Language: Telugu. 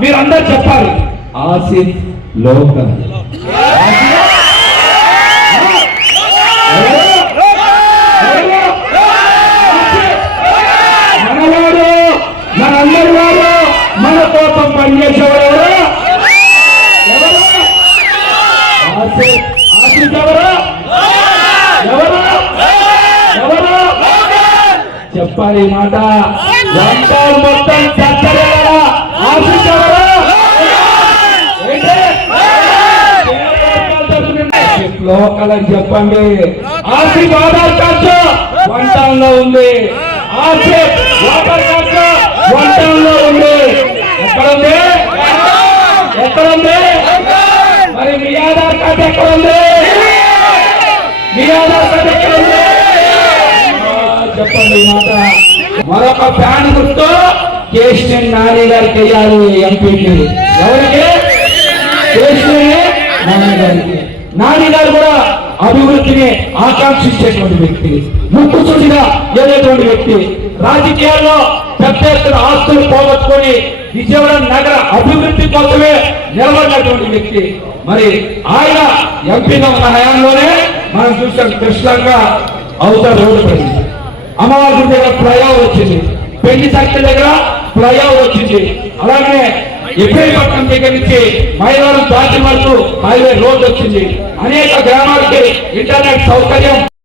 మీరు అందరు చెప్పాలి. ఆసిఫ్ లోకల్. మనవాడు మనందరి వాడు మన కోసం పనిచేసేవాడు ఎవరు? ఆసిఫ్ ఆసిఫ్ ఎవరు? ఎవరు? ఎవరు? చెప్పాలి మాట. మొత్తం చచ్చరేలా ఎవరు ఏంటి? లోకలకు చెప్పండి. ఆసిఫ్ ఆధార్ కార్డు వంటల్లో ఉంది. ఆసిఫ్ ఓటర్ కార్డు వంటల్లో ఉంది. ఎక్కడ ఉంది ఎక్కడ ఉంది మరి మీ ఆధార్ కార్డు ఎక్కడ ఉంది మీ ఆధార్ కార్డు ఎక్కడ ఉంది చెప్పండి మాట మరొక ఫ్యాన్ గుర్తు కేసీఆర్ నాని గారికి వెయ్యాలి ఎంపీకి. ఎవరికి? నాని గారు కూడా అభివృద్ధిని ఆకాంక్షించేటువంటి వ్యక్తి. ముక్కు చూసిగా ఏదేటువంటి వ్యక్తి. రాజకీయాల్లో పెద్ద ఎత్తున ఆస్తులు పోగొట్టుకొని విజయవాడ నగర అభివృద్ధి కోసమే నిలబడినటువంటి వ్యక్తి. మరి ఆయన ఎంపీగా ఉన్న హయాంలోనే మనం చూసాం కృష్ణంగా అవతల రోడ్డు పడింది. అమ్మవారి దగ్గర ఫ్లైఓవర్ వచ్చింది. పెళ్ళి సంఖ్య దగ్గర ఫ్లైఓవర్ వచ్చింది. అలాగే ఇబ్రహీపట్నం దగ్గర నుంచి మైదానం దాటి వరకు హైవే రోడ్ వచ్చింది. అనేక గ్రామాలకి ఇంటర్నెట్ సౌకర్యం